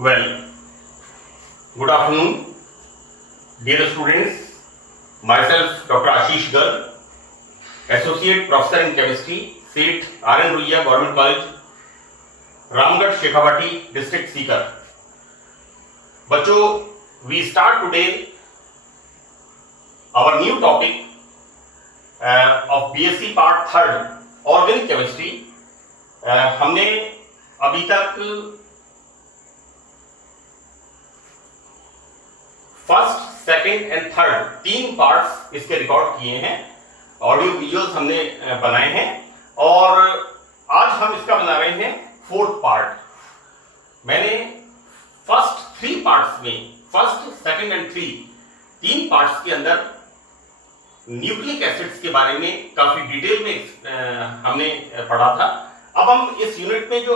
Well, good afternoon, dear students. Myself, Dr. Ashish Garg, Associate Professor in Chemistry, SEET, R.N. Ruia Government College, Ramgarh, Shekhawati, District Sikar. बच्चों, we start today our new topic of BSc Part 3rd, Organic Chemistry. हमने अभी तक first, second and third तीन parts इसके record किए हैं, audio videos हमने बनाए हैं और आज हम इसका बना रहे हैं फोर्थ पार्ट। मैंने फर्स्ट थ्री पार्ट्स में, फर्स्ट, सेकंड एंड तीन पार्ट्स के अंदर न्यूक्लिक एसिड्स के बारे में काफी डिटेल में हमने पढ़ा था। अब हम इस यूनिट में जो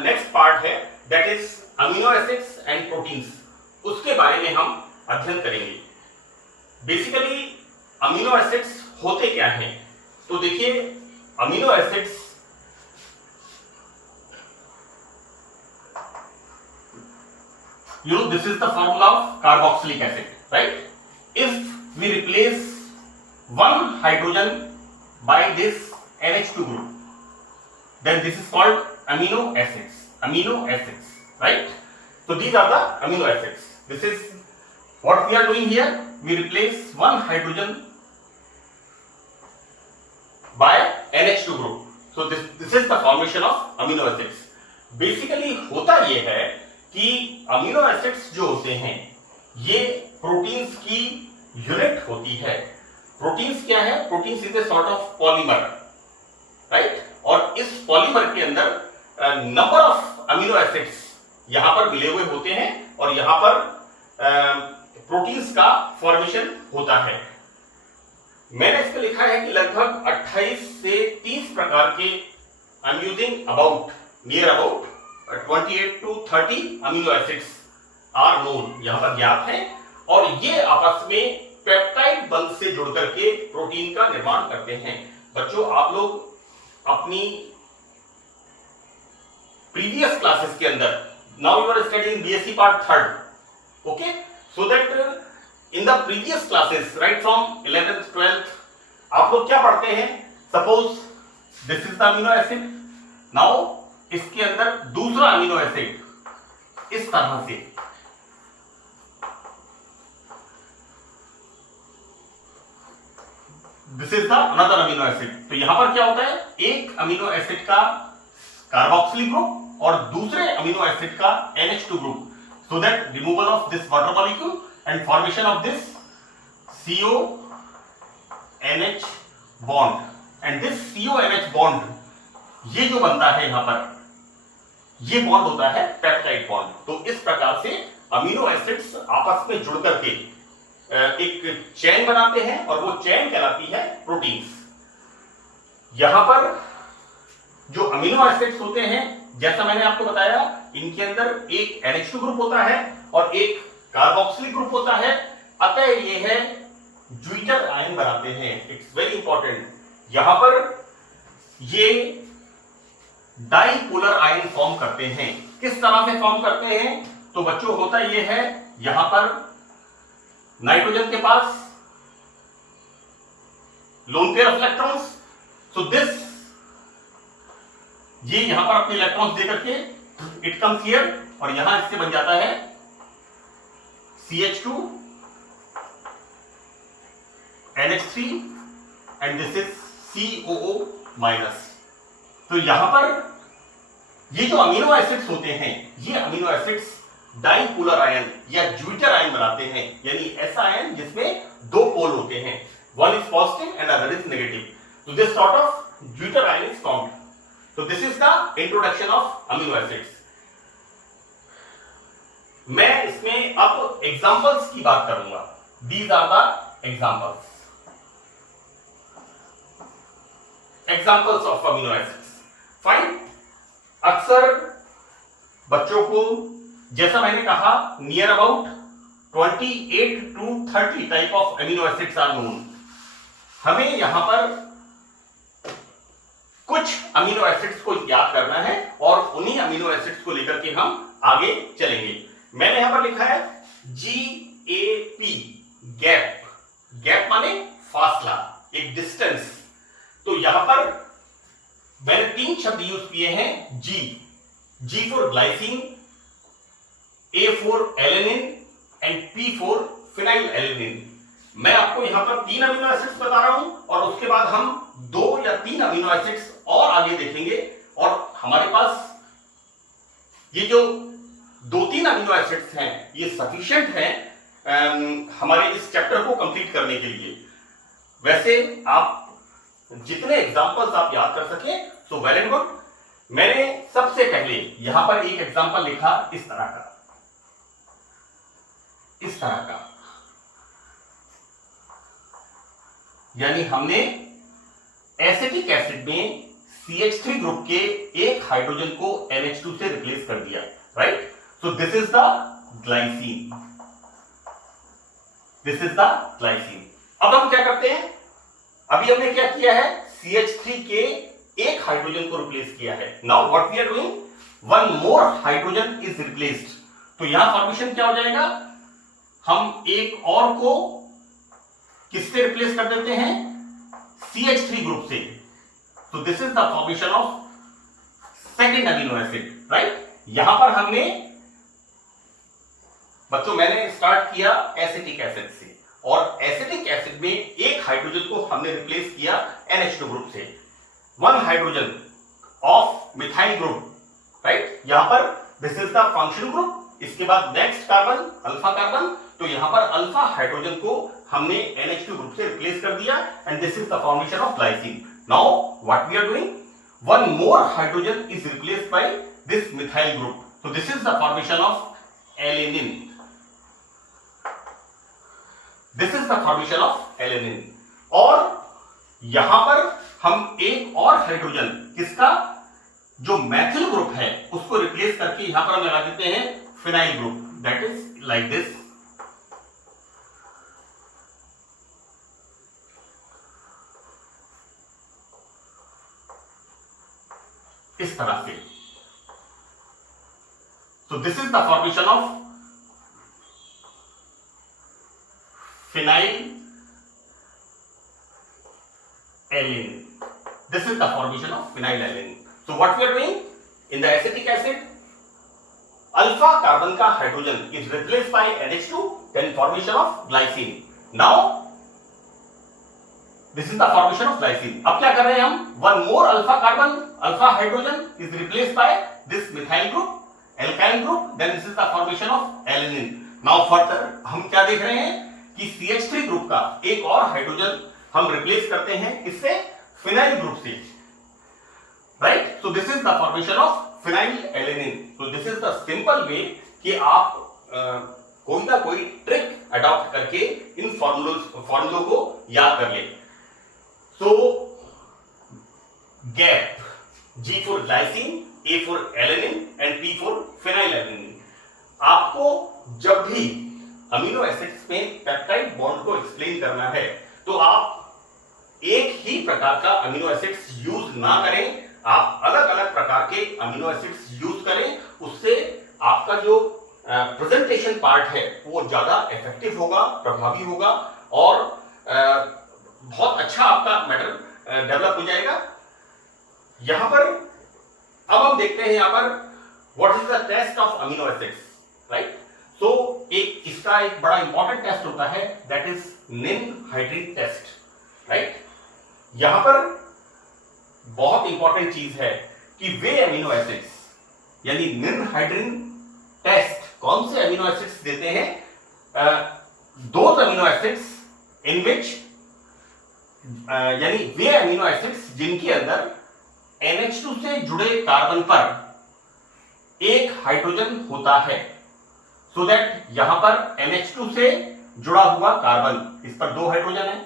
नेक्स्ट पार्ट है that is amino acids and proteins, उसके बारे में हम अध्ययन करेंगे। बेसिकली अमीनो एसिड्स होते क्या हैं? तो देखिए, amino acids this is the formula of carboxylic acid, right? If we replace one hydrogen by this NH2 group, then this is called amino acids. Amino acids, right? So these are the amino acids. This is what we are doing here. We replace one hydrogen by NH2 group. So this is the formation of amino acids. Basically होता ये है कि amino acids जो होते हैं ये proteins की unit होती है। प्रोटीन्स क्या है? Proteins is a sort of polymer, right? और इस पॉलीमर के अंदर नंबर ऑफ अमीनो एसिड्स यहां पर मिले हुए होते हैं और यहां पर प्रोटीन्स का फॉर्मेशन होता है। मैंने इसमें लिखा है कि लगभग 28 से 30 प्रकार के, I am using about, near about 28 to 30 amino acids are known, यहां पर ज्ञात है और ये आपस में पेप्टाइड बंध से जुड़ करके प्रोटीन का निर्माण करते हैं। बच्चों, आप लोग अपनी प्रीवियस क्लासेस के अंदर, now you are studying BSc Part 3rd, okay? So that in the previous classes, right from 11th, 12th, आप लोग क्या पढ़ते हैं? Suppose this is the amino acid. Now इसके अंदर दूसरा अमीनो एसिड इस तरह से, this is the another amino acid. तो यहां पर क्या होता है? एक अमीनो एसिड का कार्बोक्सिलिक ग्रुप और दूसरे अमीनो एसिड का NH2 group, so that removal of this water molecule and formation of this CONH bond, and this CONH bond ये जो बनता है यहां पर, ये बॉन्ड होता है पेप्टाइड बॉन्ड। तो इस प्रकार से अमीनो एसिड्स आपस में जुड़ करके एक चेन बनाते हैं और वो चेन कहलाती है प्रोटीन्स। यहां पर जो अमीनो एसिड्स होते हैं, जैसा मैंने आपको बताया, इनके अंदर एक NH2 ग्रुप होता है और एक कार्बोक्सिलिक ग्रुप होता है, अतः ये है ज्विटर आयन बनाते हैं। It's very important. यहां पर ये डाइपोलर आयन फॉर्म करते हैं। किस तरह से फॉर्म करते हैं? तो बच्चों, होता ये है, यहां पर नाइट्रोजन के पास lone pair of electrons, so this, ये यहां पर अपने इलेक्ट्रॉन्स देकर के इट कम्स हियर और यहां इससे बन जाता है CH2 NH3 and this is COO minus. तो यहां पर ये जो अमीनो एसिड्स होते हैं, ये अमीनो एसिड्स डाइपोलर आयन या ज्विटर आयन बनाते हैं, यानी ऐसा आयन जिसमें दो पोल होते हैं, one is positive and other is negative. तो this sort of zwitter ion is formed. तो this is the introduction of amino acids. मैं इसमें अब एग्जांपल्स की बात करूंगा। These are the examples, examples of amino acids. Fine. अक्सर बच्चों को, जैसा मैंने कहा, near about 28 to 30 type of amino acids are known. हमें यहां पर कुछ अमीनो एसिड्स को याद करना है और उन्हीं अमीनो एसिड्स को लेकर के हम आगे चलेंगे। मैंने यहां पर लिखा है GAP, गैप। गैप माने फासला, एक डिस्टेंस। तो यहां पर मैंने 3 शब्द यूज किए हैं। G for glycine, A for alanine and P for phenyl alanine. मैं आपको यहां पर 3 अमीनो एसिड्स बता रहा हूं और उसके बाद हम 2 या 3 अमीनो एसिड्स और आगे देखेंगे और हमारे पास ये जो 2-3 अमीनो एसिड्स हैं ये सफिशिएंट हैं हमारे इस चैप्टर को कंप्लीट करने के लिए। वैसे आप जितने एग्जांपल्स आप याद कर सके सो वेल एंड गुड। मैंने सबसे पहले यहां पर एक एग्जांपल लिखा इस तरह का, यानी हमने एसिटिक एसिड में CH3 ग्रुप के एक हाइड्रोजन को NH2 से रिप्लेस कर दिया, right. So this is the glycine, अब हम क्या करते हैं, अभी हमने क्या किया है, CH3 के एक हाइड्रोजन को रिप्लेस किया है। Now what we are doing, one more hydrogen is replaced. तो यहां फॉर्मेशन क्या हो जाएगा, हम एक और को किससे रिप्लेस कर देते हैं, CH3 ग्रुप से। तो this is the formation of second amino acid, right. यहां पर हमने बच्चों मैंने स्टार्ट किया एसिटिक एसिड से और एसिटिक एसिड में एक हाइड्रोजन को हमने रिप्लेस किया NH2 ग्रुप से, one hydrogen of methyl group, right. यहां पर this is the function group. इसके बाद नेक्स्ट कार्बन अल्फा कार्बन, तो यहां पर अल्फा हाइड्रोजन को हमने NH2 ग्रुप से रिप्लेस कर दिया and this is the formation of glycine. Now what we are doing, one more hydrogen is replaced by this methyl group. So this is the formation of alanine, this is the formation of alanine. और यहां पर हम एक और hydrogen किसका, जो Maithil group है उसको रिप्लेस करके यहां पर हम लगा देते हैं phenyl group, that is like this. इस तरह से। So this is the formation of phenyl alanine. This is the formation of phenyl alanine. So what we are doing in the acetic acid, alpha carbon का hydrogen is replaced by NH2, then formation of glycine. Now this is the formation of glycine. अब क्या कर रहे हैं हम, one more alpha carbon, alpha hydrogen is replaced by this methyl group, alkyl group, then this is the formation of alanine. Now further हम क्या देख रहे हैं कि CH3 ग्रुप का एक और हाइड्रोजन हम रिप्लेस करते हैं किससे, फिनाइल ग्रुप से, right. So this is the formation of phenyl alanine. So this is the simple way कि आप कोई ना कोई ट्रिक अडॉप्ट करके इन फॉर्मूलों को याद कर ले। So gap, G for glycine, A for alanine and P for phenylalanine। आपको जब भी अमीनो एसिड्स में पेप्टाइड बॉन्ड को एक्सप्लेन करना है तो आप एक ही प्रकार का अमीनो एसिड्स यूज ना करें, आप अलग अलग प्रकार के अमीनो एसिड्स यूज करें। उससे आपका जो प्रेजेंटेशन पार्ट है वो ज्यादा इफेक्टिव होगा, प्रभावी होगा और बहुत अच्छा आपका मैटर डेवलप हो जाएगा। यहां पर अब हम देखते हैं यहां पर what is the test of amino acids, right. So एक इसका एक बड़ा इंपॉर्टेंट टेस्ट होता है that is ninhydrin test, right. यहां पर बहुत इंपॉर्टेंट चीज है कि वे अमीनो एसिड्स यानी निन-हाइड्रीन टेस्ट कौन से अमीनो एसिड्स देते हैं, दोज अमीनो एसिड्स इन विच यानी वे अमीनो एसिड्स जिनके अंदर NH2 से जुड़े कार्बन पर एक हाइड्रोजन होता है, सो दैट यहां पर NH2 से जुड़ा हुआ कार्बन, इस पर 2 हाइड्रोजन है,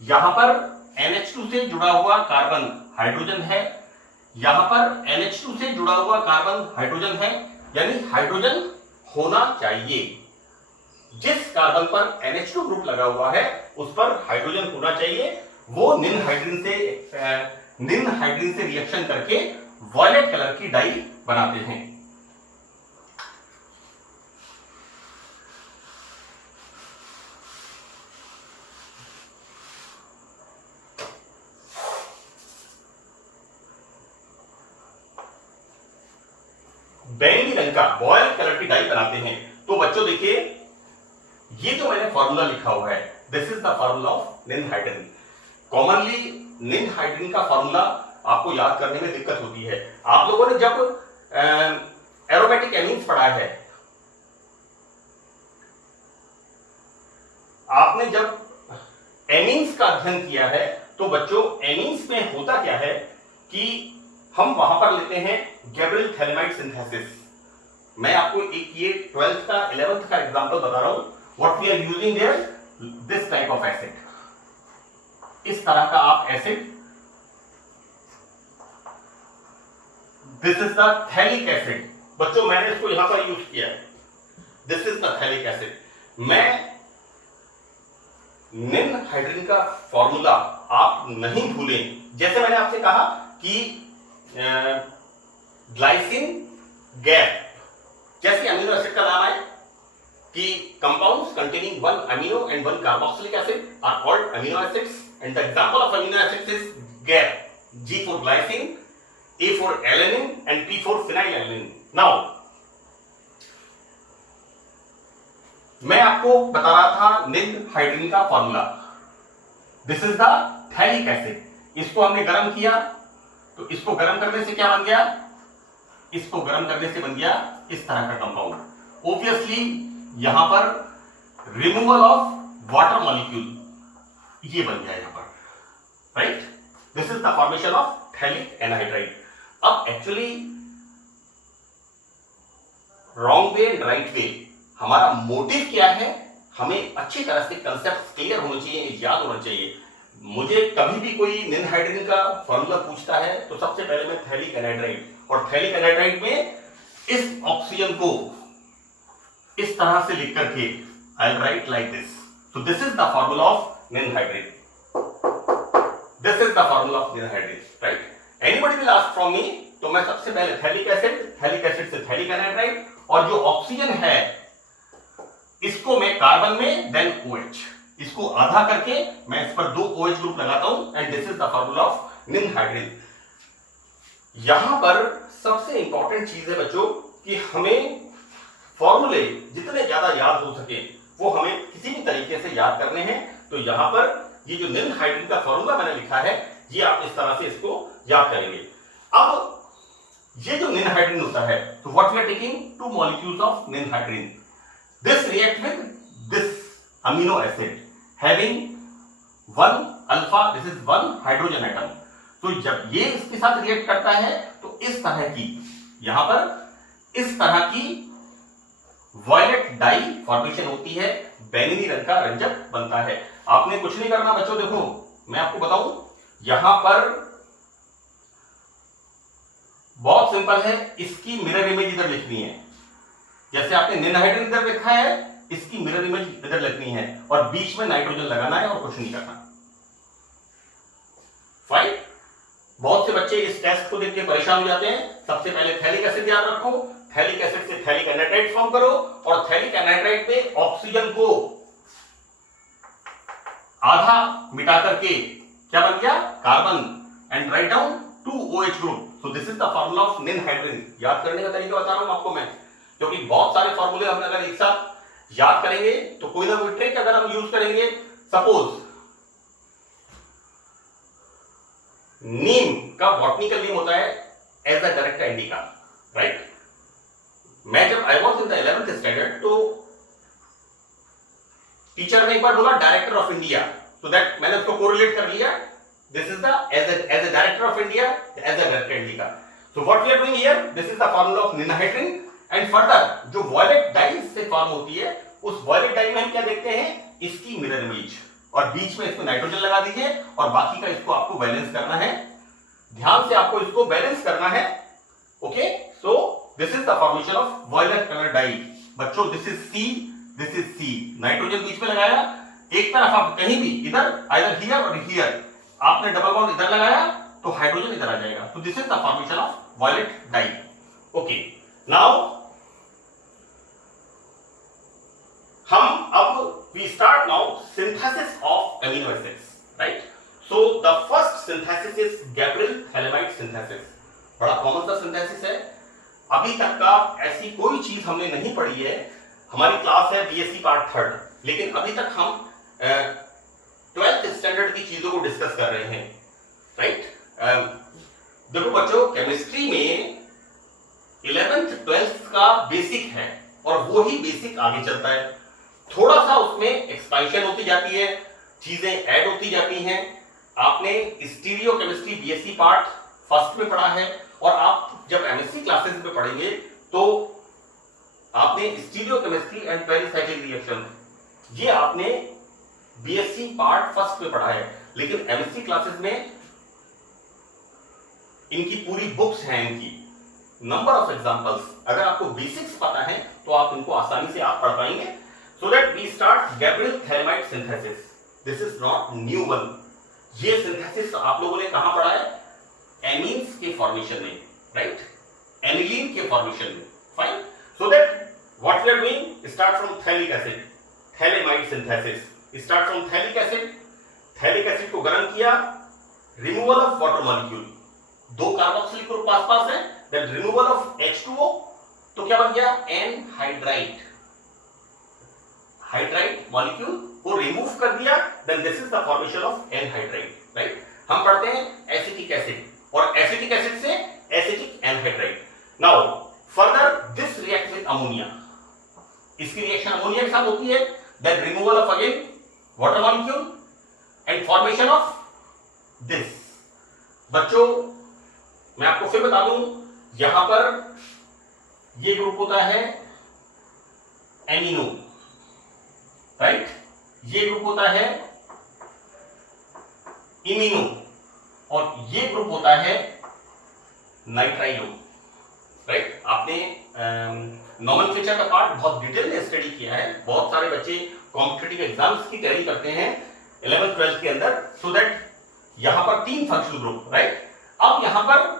यहां पर NH2 से जुड़ा हुआ कार्बन हाइड्रोजन है, यहां पर NH2 से जुड़ा हुआ कार्बन हाइड्रोजन है, यानी हाइड्रोजन होना चाहिए। जिस कार्बन पर NH2 ग्रुप लगा हुआ है उस पर हाइड्रोजन होना चाहिए। वो निन हाइड्रीन से रिएक्शन करके वॉयलेट कलर की डाई बनाते हैं। बैंगनी रंग का बॉयल कलर की डाई बनाते हैं। तो बच्चों देखिए, ये जो मैंने फॉर्मूला लिखा हुआ है, this is the formula of ninhydrin. Commonly ninhydrin का फॉर्मूला आपको याद करने में दिक्कत होती है। आप लोगों ने जब एरोमेटिक एमीन्स पढ़ा है, आपने जब एमीन्स का अध्ययन किया है, तो बच्चों एमीन्स में होता क्या है कि हम वहां पर लेते हैं गैब्रियल थैलेमाइड सिंथेसिस। मैं आपको एक ये 12th का 11th का एग्जांपल बता रहा हूं। What we are using there, this type of acid, इस तरह का आप acid, this is the phthalic acid. बच्चों मैंने इसको यहां पर यूज किया है, this is the phthalic acid. मैं निनहाइड्रिन का फॉर्मूला आप नहीं भूलें। जैसे मैंने आपसे कहा कि ग्लाइसिन गैप, जैसे अमीनो एसिड का नाम है कि compounds containing one amino and one carboxylic acid are called amino acids, and the example of amino acids is gap, G for glycine, A for alanine and P for phenylalanine. Now मैं आपको बता रहा था ninhydrin का formula, this is the phthalic acid. इसको हमने गर्म किया, तो इसको गर्म करने से क्या बन गया, इसको गर्म करने से बन गया इस तरह का कंपाउंड। ऑब्वियसली यहां पर रिमूवल ऑफ वाटर मॉलिक्यूल ये बन गया यहां पर, right. This is the formation of phthalic anhydride. अब actually wrong way and right way, हमारा मोटिव क्या है, हमें अच्छी तरह से कंसेप्ट क्लियर होने चाहिए, याद होना चाहिए। मुझे कभी भी कोई निनहाइड्रिन का फॉर्मूला पूछता है तो सबसे पहले मैं थैलिक एनहाइड्राइड, और थैलिक एनहाइड्राइड में इस ऑक्सीजन को इस तरह से लिख करके I will write like this. So this is the formula of ninhydrin, this is the formula of ninhydrin, right. Anybody will ask from me, तो मैं सबसे पहले थैलिक एसिड से थैलिक एनहाइड्राइड, और जो ऑक्सीजन है इसको मैं कार्बन में देन OH, इसको आधा करके मैं इस पर 2 OH ग्रुप लगाता हूं, and this is the formula of ninhydrin. यहां पर सबसे इंपॉर्टेंट चीज है बच्चों कि हमें फॉर्मूले जितने ज्यादा याद हो सके वो हमें किसी भी तरीके से याद करने हैं। तो यहां पर ये जो निनहाइड्रिन का फॉर्मूला मैंने लिखा है, ये आप इस तरह से इसको याद करेंगे। अब ये जो निनहाइड्रिन होता है, तो what we are taking 2 molecules of ninhydrin, this react with this amino acid having 1 alpha, this is 1 hydrogen atom। तो जब ये इसके साथ रिएक्ट करता है तो इस तरह की, यहां पर इस तरह की वॉयलेट डाई फॉर्मेशन होती है, बैंगनी रंग का रंजक बनता है। आपने कुछ नहीं करना बच्चों, देखो मैं आपको बताऊं, यहां पर बहुत सिंपल है, इसकी मिरर इमेज इधर लिखनी है। जैसे आपने निनहाइड्रिन इधर लिखा है, इसकी मिरर इमेज इधर लिखनी है, और बीच में नाइट्रोजन लगाना है और कुछ नहीं करना। फाइन। बहुत से बच्चे इस टेस्ट को देख के परेशान हो जाते हैं। सबसे पहले थैलिक एसिड याद रखो, थैलिक एसिड से थैलिक एनहाइड्राइड फॉर्म करो, और थैलिक एनहाइड्राइड में ऑक्सीजन को आधा मिटा करके क्या बन गया, carbon, and write down 2 OH group. So this is the formula of ninhydrin. याद करने का तरीका बता रहा हूं आपको मैं, क्योंकि बहुत सारे फॉर्मूले हम अगर एक साथ याद करेंगे तो कोई ना कोई ट्रिक अगर हम यूज करेंगे, सपोज नीम का बॉटनिकल नेम होता है as a director indica, right. मैं जब I was in the 11th standard, तो टीचर ने एक बार बोला डायरेक्टर ऑफ इंडिया, तो दैट मैंने उसको कोरिलेट कर लिया, this is the as a director of India, as a director indica. So what we are doing here, this is the formula of ninhydrin, and further जो violet dye से form होती है, उस violet die में हम क्या देखते हैं, इसकी मिरर इमेज, और बीच में इसको नाइट्रोजन लगा दीजिए, और बाकी का इसको आपको बैलेंस करना है। ध्यान से आपको इसको बैलेंस करना है, okay. So this is the formation of violet colour dye. बच्चों this is C, this is C, nitrogen बीच में लगाया, एक तरफ आप कहीं भी इधर, आइदर हियर और हियर, आपने डबल बॉन्ड इधर लगाया तो हाइड्रोजन इधर आ जाएगा। तो this is the formation of violet dye, okay. Now हम अब we start now synthesis of amino acids, right? So the first synthesis is Gabriel thalamide synthesis। बड़ा कॉमन सा synthesis है। अभी तक का ऐसी कोई चीज हमने नहीं पढ़ी है। हमारी क्लास है बीएससी पार्ट 3, लेकिन अभी तक हम 12th स्टैंडर्ड की चीजों को डिस्कस कर रहे हैं, राइट। देखो बच्चों, केमिस्ट्री में 11th 12th का बेसिक है और वो ही बेसिक आगे चलता है। थोड़ा सा उसमें एक्सपेंशन होती जाती है, चीजें ऐड होती जाती हैं। आपने स्टीरियो केमिस्ट्री बीएससी पार्ट 1 में पढ़ा है और आप जब एमएससी क्लासेस में पढ़ेंगे तो आपने stereo chemistry and pericyclic reaction ये आपने बीएससी पार्ट 1 में पढ़ा है, लेकिन एमएससी क्लासेस में इनकी पूरी बुक्स हैं, इनकी नंबर ऑफ एग्जांपल्स। अगर आपको बेसिक्स पता है तो आप इनको आसानी से आप पढ़ पाएंगे। So that we start Gabriel phthalimide synthesis. This is not new one. ये सिंथेसिस आप लोगों ने कहां पढ़ा है? एमीन्स के फॉर्मेशन में, राइट, एनिलीन के फॉर्मेशन में। Fine. So that what we are doing, start from phthalic acid, phthalimide synthesis. Start from phthalic acid. Phthalic acid को गर्म किया, removal of water molecule, 2 carboxylic group पास है, देन रिमूवल ऑफ H2O, तो क्या बन गया? एनहाइड्राइड। हाइड्राइड मॉलिक्यूल को रिमूव कर दिया, then this is the formation of anhydride, right. हम पढ़ते हैं एसिटिक एसिड और एसिटिक एसिड से acetic anhydride. Now further this react with ammonia. इसकी रिएक्शन अमोनिया के साथ होती है, then removal of again water molecule and formation of this. बच्चों मैं आपको फिर बता दूं, यहां पर ये ग्रुप होता है एमिनो, राइट, ये ग्रुप होता है इमिनो और ये ग्रुप होता है नाइट्राइलो, राइट। आपने नॉमेनक्लेचर का पार्ट बहुत डिटेल में स्टडी किया है। बहुत सारे बच्चे कॉम्पिटिटिव एग्जाम्स की तैयारी करते हैं 11th 12th के अंदर। सो दैट यहां पर 3 फंक्शनल ग्रुप, राइट। अब यहां पर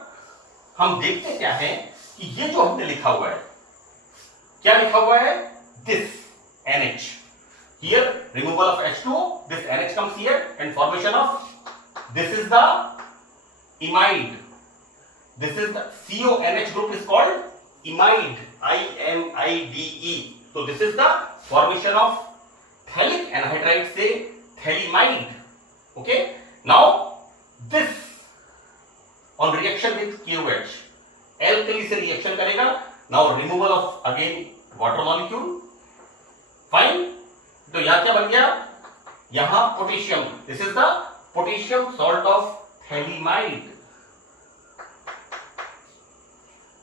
हम देखते क्या है कि ये जो हमने लिखा हुआ है, क्या लिखा हुआ है? This NH, here removal of H2O, this NH comes here and formation of, this is the imide, this is the CONH group is called imide, IMIDE. So this is the formation of phthalic anhydride से thalimide. Okay, now this on reaction with KOH, alkali से reaction करेगा। now removal of again water molecule, fine। तो यहां क्या बन गया? यहां potassium, this is the potassium salt of phthalimide.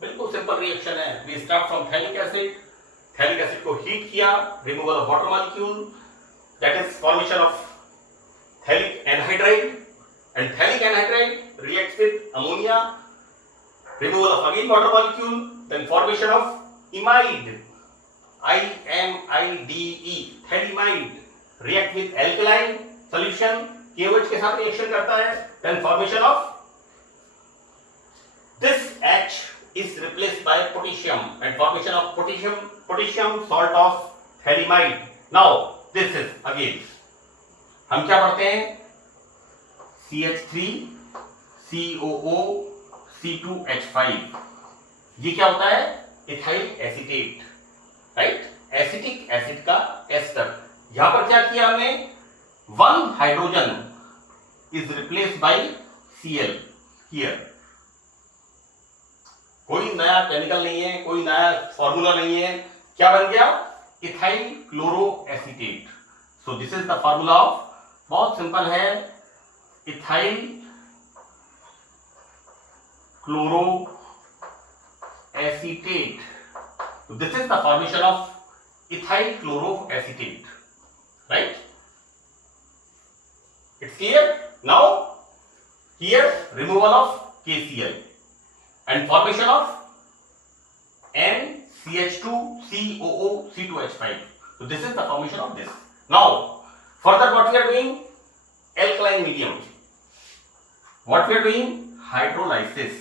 बिल्कुल सिंपल रिएक्शन है। We start from phthalic acid, phthalic acid को हीट किया, removal of water molecule, that is formation of phthalic anhydride and phthalic anhydride reacts with ammonia, removal of again water molecule, then formation of imide, IMIDE, thaliamide, react with alkaline solution, KOH के साथ reaction करता है, then formation of this H is replaced by potassium and formation of potassium salt of thaliamide. Now this is again हम क्या पढ़ते हैं? CH3 COO C2H5, ये क्या होता है? Ethyl acetate, right, acetic acid का एस्टर। यहां पर क्या किया हमने? 1 hydrogen is replaced bye Cl here. कोई नया केमिकल नहीं है, कोई नया फॉर्मूला नहीं है। क्या बन गया? Ethyl chloro acetate. So this is the formula of, बहुत सिंपल है, ethyl chloro acetate. So this is the formation of ethyl chloroacetate, right? It's clear? Now here removal of KCl and formation of NCH2COO C2H5. So this is the formation of this. Now further what we are doing? Alkaline medium. What we are doing? Hydrolysis.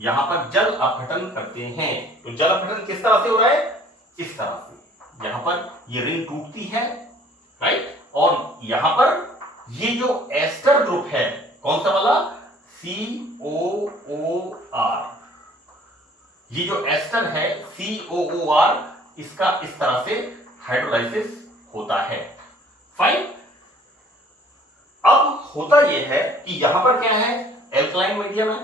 यहां पर जल अपघटन करते हैं। तो जल अपघटन किस तरह से हो रहा है? इस तरह से। यहां पर ये रिंग टूटती है, राइट, और यहां पर ये जो एस्टर ग्रुप है, कौन सा वाला? COOR, ये जो एस्टर है COOR, इसका इस तरह से हाइड्रोलाइसिस होता है। फाइन। अब होता यह है कि यहां पर क्या है, एल्कलाइन मीडियम है,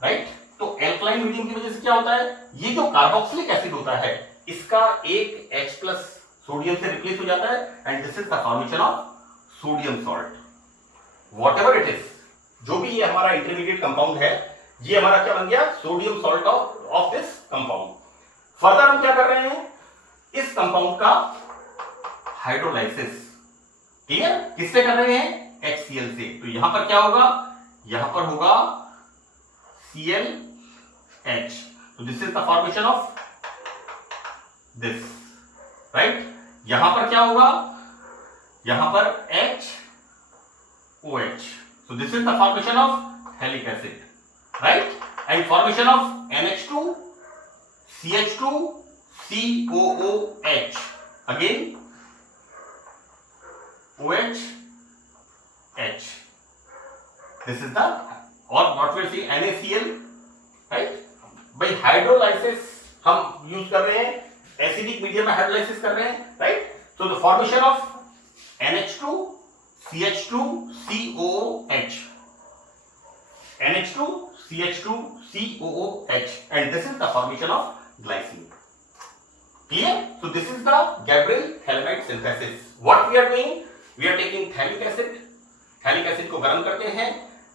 राइट। तो एल्कलाइन मीडियम की वजह से क्या होता है, ये जो कार्बोक्सिलिक एसिड होता है इसका एक H+ सोडियम से रिप्लेस हो जाता है, and this is the formation of sodium salt. Whatever it is, जो भी ये हमारा इंटरमीडिएट कंपाउंड है, ये हमारा क्या बन गया, sodium salt of this compound. Further हम क्या कर रहे हैं, इस कंपाउंड का हाइड्रोलाइसिस, क्लियर, किससे कर रहे हैं, HCl से। तो यहां पर क्या होगा, यहां पर होगा ClH, तो this is the formation of this, right. यहां पर क्या होगा, यहां पर HOH, so this is the formation of halic acid, right, and formation of NH2 CH2 COOH, again OH H, this is the, or what we see NaCl, right। भाई hydrolysis हम use कर रहे हैं, एसिडिक मीडियम में hydrolysis कर रहे हैं, right. तो the formation of NH2 CH2 COOH, NH2 CH2 COOH, and this is the formation of glycine. Clear? So this is the Gabriel-Hallamite synthesis. What we are doing? We are taking phthalic acid. Phthalic acid को गर्म करते हैं,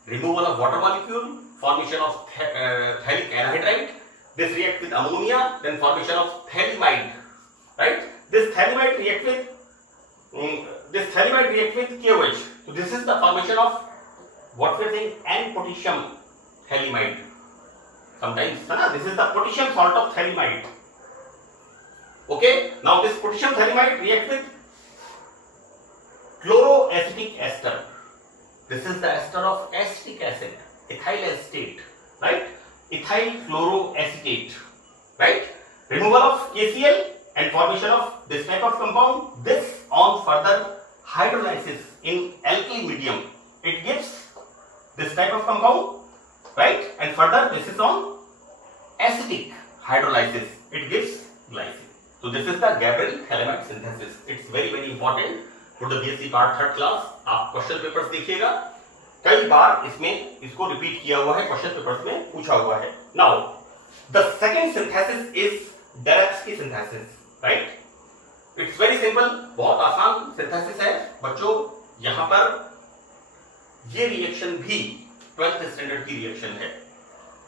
removal of water molecule, formation of phthalic anhydride. This react with ammonia, then formation of phthalimide, right? This phthalimide react with KOH. So this is the formation of what we are saying N-potassium phthalimide. Sometimes, this is the potassium salt of phthalimide. Okay. Now this potassium phthalimide react with chloroacetic ester. This is the ester of acetic acid, ethyl acetate, right? Ethyl chloroacetate, right? Removal of KCl and formation of this type of compound. This on further hydrolysis in alkali medium, it gives this type of compound, right? And further this is on acidic hydrolysis, it gives glycine. So this is the Gabriel-Hallamite synthesis. It's very very important for the BSc part 3rd class. आप question papers देखिएगा, कई बार इसमें इसको repeat किया हुआ है, question papers में पूछा हुआ है। Now the second synthesis is Dirac-की synthesis, right. It's very simple, बहुत आसान सिंथेसिस है बच्चों। यहां पर ये रिएक्शन भी 12th स्टैंडर्ड की रिएक्शन है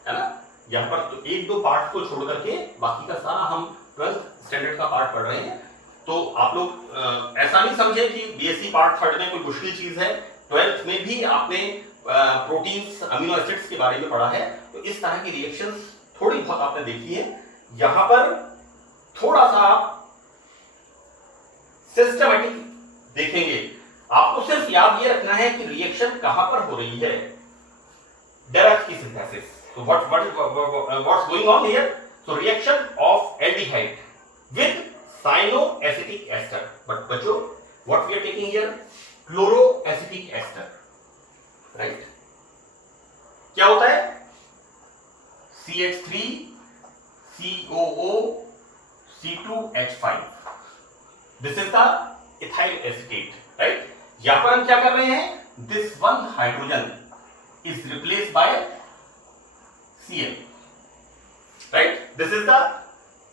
ना। यहां पर तो एक दो पार्ट को छोड़ करके बाकी का सारा हम 12th स्टैंडर्ड का पार्ट पढ़ रहे हैं। तो आप लोग ऐसा नहीं समझे कि बीएससी पार्ट 3rd में कोई मुश्किल चीज है। 12th में भी आपने प्रोटीन्स, अमीनो एसिड्स के बारे में पढ़ा है, तो इस तरह की रिएक्शंस थोड़ी बहुत आपने देखी है। यहां पर थोड़ा सा सिस्टमैटिक देखेंगे, आपको सिर्फ याद ये रखना है कि रिएक्शन कहां पर हो रही है, Dirac की सिंथेसिस। तो what's going on here? So reaction of aldehyde with cyanoacetic ester. But बच्चों, what we are taking here? Chloroacetic ester, right? क्या होता है? CH3 COO C2H5. This is the ethyl acetate, right? यहां पर हम क्या कर रहे हैं? This one hydrogen is replaced by Cl, right? This is the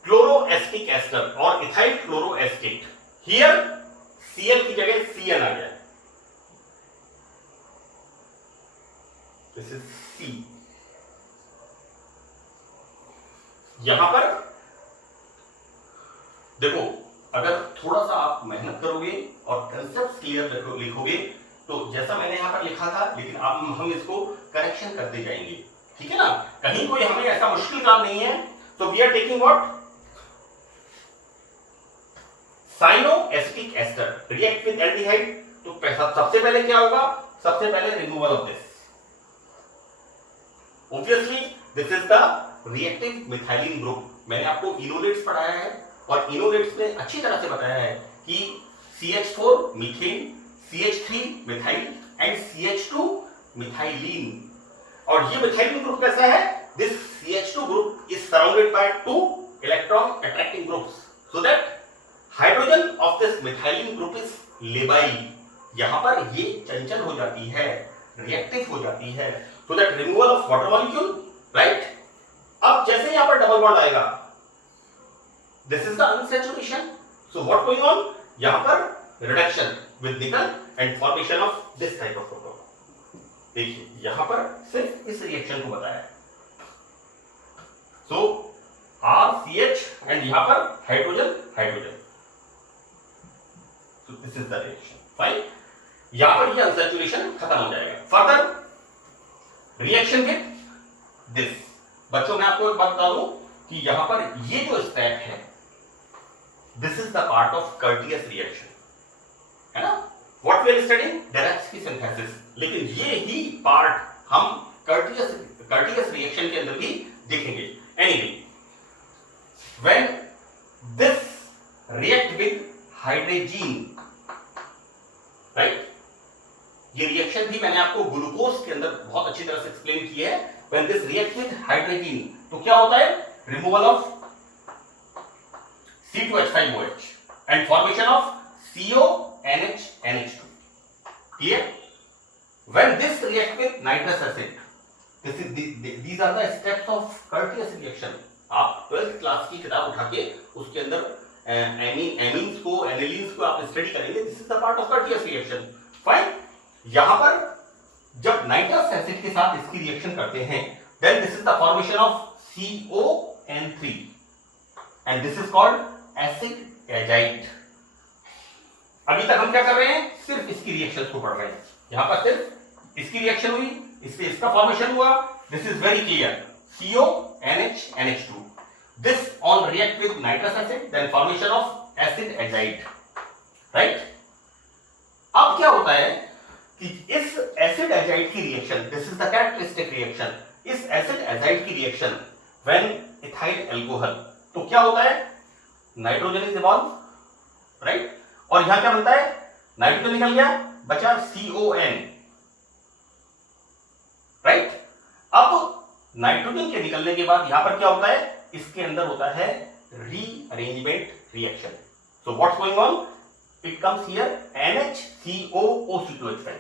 chloroacetic ester or ethyl chloroacetate. Here Cl की जगह Cn आ गया। This is C. यहां पर देखो, अगर थोड़ा सा आप मेहनत करोगे और कंसेप्ट क्लियर लिखोगे तो जैसा मैंने यहां पर लिखा था, लेकिन अब हम इसको करेक्शन करते जाएंगे, ठीक है ना। कहीं कोई हमें ऐसा मुश्किल काम नहीं है। तो we are taking what, cyanoacetic ester react with aldehyde. तो सबसे पहले क्या होगा, सबसे पहले removal of this, obviously this is the reactive methylene group. मैंने आपको इनोलेट्स पढ़ाया है और इनोलेट्स में अच्छी तरह से बताया है कि CH4 methane, CH3 methyl and CH2 methylene. और ये मिथाइलिन ग्रुप कैसा है? This CH2 group is surrounded by 2 electron attracting groups, so that hydrogen of this methylene group is labile. यहां पर ये चंचल हो जाती है, रिएक्टिव हो जाती है, so that removal of water molecule, right. अब जैसे यहां पर डबल बॉन्ड आएगा, this is the unsaturation, so what going on, यहां पर रिडक्शन विद निकल and formation of this type of proton. देखिए यहां पर सिर्फ इस रिएक्शन को बताया है, सो RCH एंड यहां पर hydrogen hydrogen, so this is the reaction, fine. यहां पर ये अनसैचुरेशन खत्म हो जाएगा। फर्दर रिएक्शन विद दिस, बच्चों मैं आपको एक बात बता दूं कि यहां पर ये जो स्टेप है, this is the part of Curtius reaction, है ना। What we are studying, direct की सिंथेसिस, लेकिन ये ही पार्ट हम कर्टियस रिएक्शन के अंदर भी देखेंगे। Anyway, when this react with hydrogen, right, ये रिएक्शन भी मैंने आपको ग्लूकोज के अंदर बहुत अच्छी तरह से एक्सप्लेन की है। When this react with hydrogen, तो क्या होता है? Removal of C2H5OH and formation of CONH2, clear? When this react with nitrous acid, these are the steps of Curtius reaction. आप 12th क्लास की किताब उठा के उसके अंदर एमीन्स को, एनिलीन्स को आप स्टडी करेंगे। This is the part of Curtius reaction, fine. यहां पर जब नाइट्रस एसिड के साथ इसकी रिएक्शन करते हैं, then this is the formation of CON3 and this is called acid azide. अभी तक हम क्या कर रहे हैं? सिर्फ इसकी रिएक्शंस को पढ़ रहे हैं। यहां पर सिर्फ इसकी रिएक्शन हुई, इससे इसका फॉर्मेशन हुआ, this is very clear, CONH2। This on react with nitrous acid, then formation of acid azide, right. अब क्या होता है कि इस एसिड एजाइड की reaction, this is the characteristic reaction, इस एसिड एजाइड की रिएक्शन व्हेन इथाइल अल्कोहल, तो क्या होता है? नाइट्रोजन इज इवॉल्व, राइट, और यहां क्या बनता है? नाइट्रोजन निकल गया, बचा CON, राइट। अब नाइट्रोजन के निकलने के बाद यहां पर क्या होता है? इसके अंदर होता है rearrangement reaction. So what's going on? It comes here NHCOOC2H5,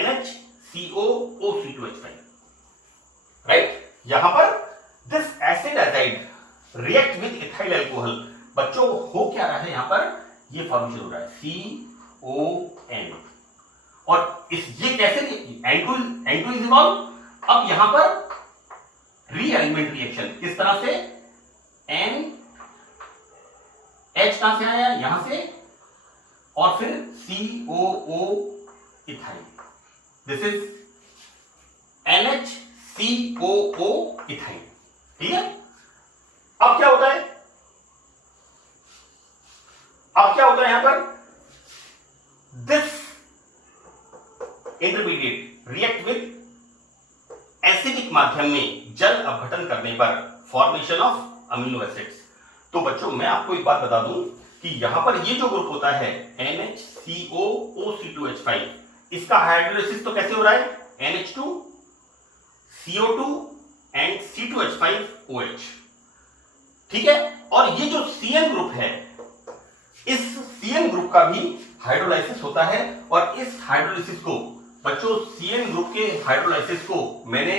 NHCOOC2H5, right. यहां पर this acid azide react with ethyl alcohol. बच्चों हो क्या रहा है यहां पर? ये फॉर्मेशन हो रहा है CON, और इस ये कैसे N2 इज इवॉल्व। अब यहां पर रीअरेंजमेंट रिएक्शन किस तरह से? NH कहां से आया? यहां से, और फिर COO ethyl, this is NHCOO ethyl, ठीक है। अब क्या होता है? अब क्या होता है यहां पर? This intermediate react with acidic माध्यम में जल अपघटन करने पर फॉर्मेशन ऑफ अमीनो एसिड्स। तो बच्चों मैं आपको एक बात बता दूं कि यहां पर ये जो ग्रुप होता है NHCOOC2H5, इसका हाइड्रोलाइसिस तो कैसे हो रहा है? NH2 CO2 एंड C2H5OH, ठीक है। और ये जो CN ग्रुप है, इस CN ग्रुप का भी हाइड्रोलाइसिस होता है, और इस हाइड्रोलाइसिस को बच्चों, CN ग्रुप के हाइड्रोलाइसिस को मैंने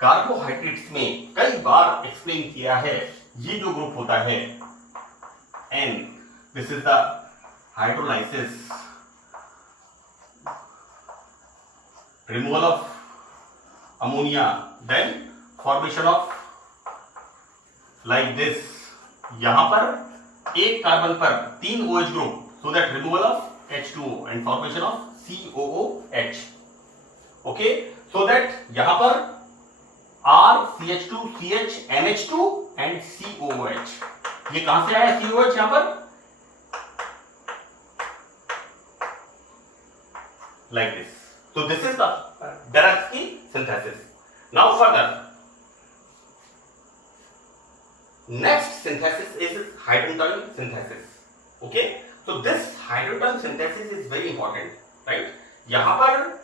कार्बोहाइड्रेट्स में कई बार एक्सप्लेन किया है। ये जो ग्रुप होता है N, this is the hydrolysis, removal of ammonia, then formation of like this, यहां पर एक कार्बन पर 3 OH group, so that removal of H2O and formation of COOH, okay, so that यहां पर RCH2 CH NH2 and COOH, ये कहां से आया COOH? यहां पर like this, so this is the Dirac synthesis. Now further, next synthesis is hydrogen synthesis, okay. So this hydrogen synthesis is very important, right? यहां पर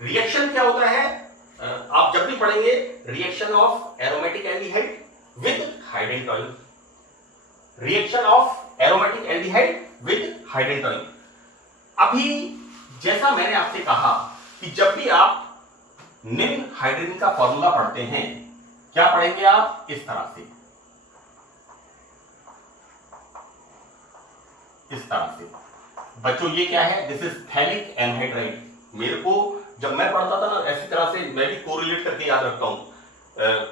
रिएक्शन क्या होता है, आप जब भी पढ़ेंगे reaction of aromatic aldehyde with hydrogen tonic, reaction of aromatic aldehyde with hydrogen tonic. अभी जैसा मैंने आपसे कहा कि जब भी आप निम्न हाइड्रोजन का फॉर्मूला पढ़ते हैं, क्या पढ़ेंगे आप इस तरह से, इस तरह से। बच्चों ये क्या है, दिस इज थैलिक एनहाइड्राइड। मेरे को जब मैं पढ़ता था ना, ऐसी तरह से मैं भी कोरिलेट करके याद रखता हूं।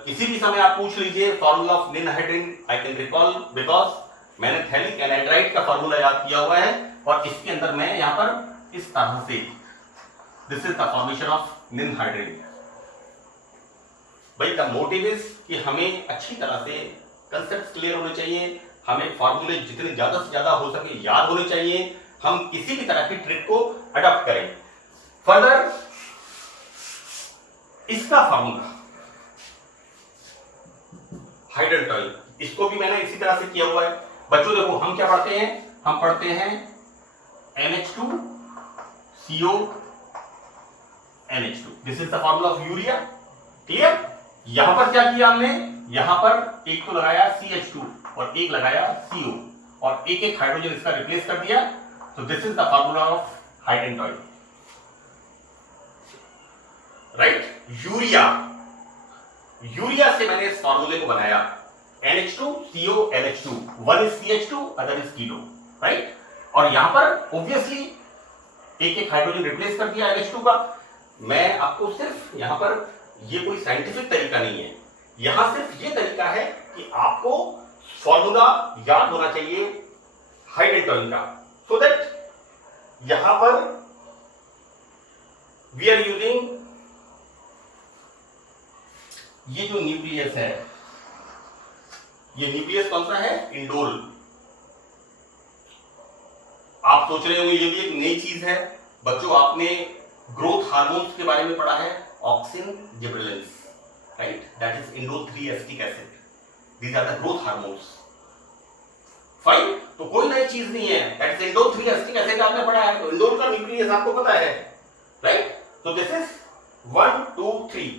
किसी भी समय आप पूछ लीजिए फॉर्मूला ऑफ निम्न hydrogen, I can recall because मैंने थैलिक एनहाइड्राइड का फॉर्मूला याद किया हुआ है, और इसके अंदर मैं यहां पर इस तरह से, this is the formation of निम्न हाइड्रोजन। भाई द मोटिव इज कि हमें अच्छी तरह से कंसेप्ट क्लियर होने चाहिए, हमें फॉर्मूले जितने ज्यादा से ज्यादा हो सके याद होने चाहिए, हम किसी भी तरह की ट्रिक को अडॉप्ट करें। फर्दर इसका फॉर्मूला हाइड्रोजन टॉनिक, इसको भी मैंने इसी तरह से किया हुआ है। बच्चों देखो हम क्या पढ़ते हैं, हम पढ़ते हैं NH2CO NH2, this is the formula of urea. Clear? यहां पर क्या किया हमने, यहां पर एक तो लगाया CH2 और एक लगाया CO, और एक एक हाइड्रोजन इसका रिप्लेस कर दिया, तो this is the formula of hydrogen tonic, right. Urea से मैंने इस फॉर्मूले को बनाया, NH2CO NH2, one is CH2 other is keto, right. और यहां पर ऑब्वियसली एक एक हाइड्रोजन रिप्लेस कर दिया NH2 का। मैं आपको सिर्फ यहां पर, ये कोई साइंटिफिक तरीका नहीं है, यहां सिर्फ ये तरीका है कि आपको फॉर्मूला याद होना चाहिए हाइड्रोजन टॉनिक का, सो दैट यहां पर वी आर यूजिंग, ये जो न्यूक्लियस है, ये न्यूक्लियस कौन सा है, इंडोल। आप सोच रहे होंगे ये भी एक नई चीज है। बच्चों आपने ग्रोथ हार्मोन्स के बारे में पढ़ा है, auxin gibberellins, right, that is indole 3 acetic acid, these are the growth hormones. Fine, तो कोई नई चीज नहीं है, that is indole 3 acetic acid आपने पढ़ा है, तो इंडोल का न्यूक्लियस आपको पता है, राइट। तो this is 1 2 3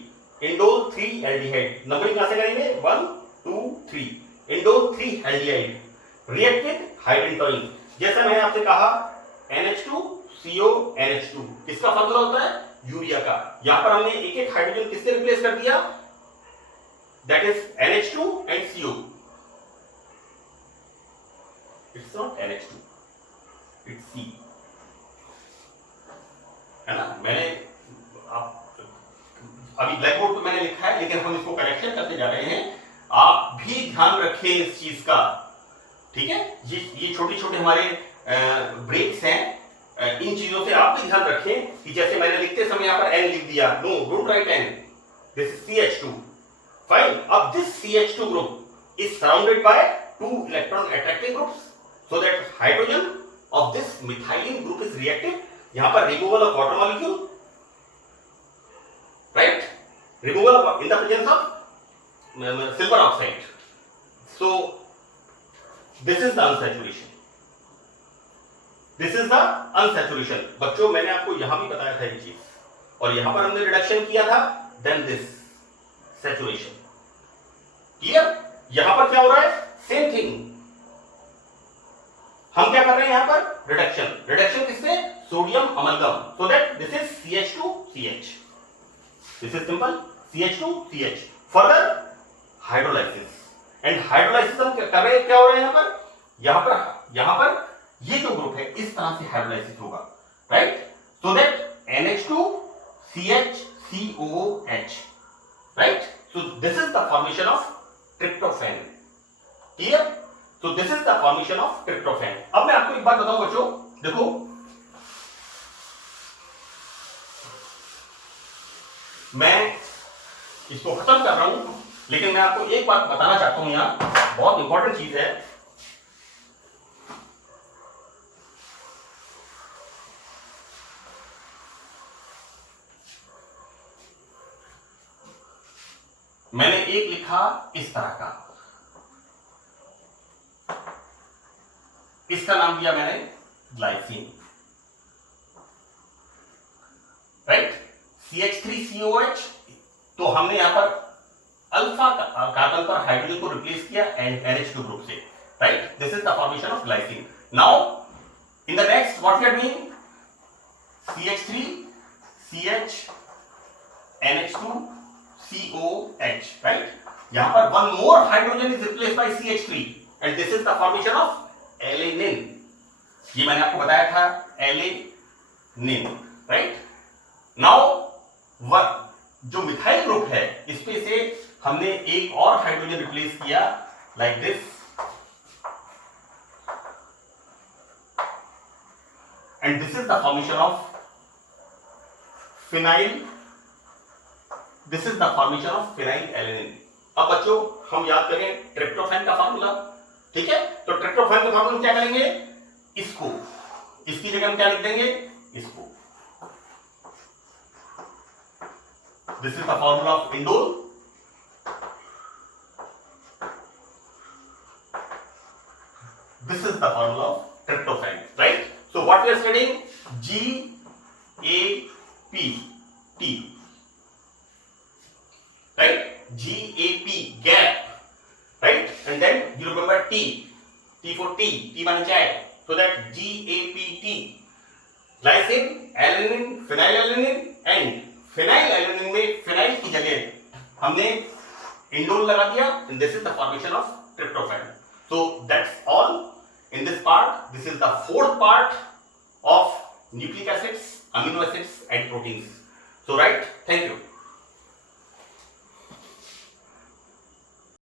indole 3 aldehyde. Numbering कहां से करेंगे, 1 2 3 indole 3 aldehyde react with hydrogen tonic. जैसा मैंने आपसे कहा NH2CO NH2, किसका फॉर्मूला होता है, यूरिया का। यहां पर हमने एक एक हाइड्रोजन किससे रिप्लेस कर दिया, that is NH2 and CO, it's not NH2, it's C, है ना। मैंने अभी ब्लैक बोर्ड पे मैंने लिखा है, लेकिन हम इसको करेक्शन करते जा रहे हैं, आप भी ध्यान रखें इस चीज का, ठीक है। ये छोटे छोटे हमारे ब्रेक्स हैं, इन चीजों से आप भी ध्यान रखें कि जैसे मैंने लिखते समय यहां पर N लिख दिया, no don't write N, this is CH2, fine. अब this CH2 group is surrounded by 2 electron attracting groups, so that hydrogen of this methylene group is reactive. यहां पर removal of water molecule, right, removal of in the presence of silver oxide, so this is the unsaturation, this is the unsaturation। बच्चों मैंने आपको यहां भी बताया था ये चीज, और यहां पर हमने रिडक्शन किया था, then this saturation, क्लियर। यहां पर क्या हो रहा है, सेम थिंग, हम क्या कर रहे हैं यहां पर, रिडक्शन। रिडक्शन किससे, sodium amalgam, so that this is CH2CH, this is simple, CH2CH। further hydrolysis, and hydrolysis हम कर रहे हैं, क्या हो रहा है यहां पर ये जो ग्रुप है इस तरह से हाइड्रोलाइसिस होगा, right, so that NH2CH right, so this is the formation of tryptophan, clear, so this is the formation of tryptophan। अब मैं आपको एक बात बताऊं बच्चों, देखो मैं इसको खत्म कर रहा हूं, लेकिन मैं आपको एक बात बताना चाहता हूं, यहां बहुत इंपॉर्टेंट चीज है। मैंने एक लिखा इस तरह का, इसका नाम दिया मैंने ग्लाइसिन, राइट। CH3COH, तो हमने यहां पर अल्फा कार्बन पर हाइड्रोजन को रिप्लेस किया NH2 ग्रुप से, right? This is the formation of glycine. Now in the next what we are doing, CH3 CH NH2 COH, right? यहां पर one more hydrogen is replaced by CH3 and this is the formation of alanine. ये मैंने आपको बताया था alanine, right? Now जो methyl group है इसमें से हमने एक और हाइड्रोजन रिप्लेस किया like this and this is the formation of phenyl. This is the formation of phenylalanine. अब बच्चों हम याद करें ट्रिप्टोफैन का फार्मूला, ठीक है? तो ट्रिप्टोफैन का फार्मूला क्या करेंगे, इसको, इसकी जगह हम क्या लिख देंगे, इसको. This is the formula of indole. This is the formula of tryptophan, right? So what we are studying, GAP, T, right? GAP, gap, right? And then you remember T, T for T, T माने क्या है? So that GAPT, glycine, alanine, phenylalanine and phenylalanine में phenyl की जगह हमने indole लगा दिया and this is the formation of tryptophan. So that's all in this part. This is the fourth part of nucleic acids, amino acids and proteins. So write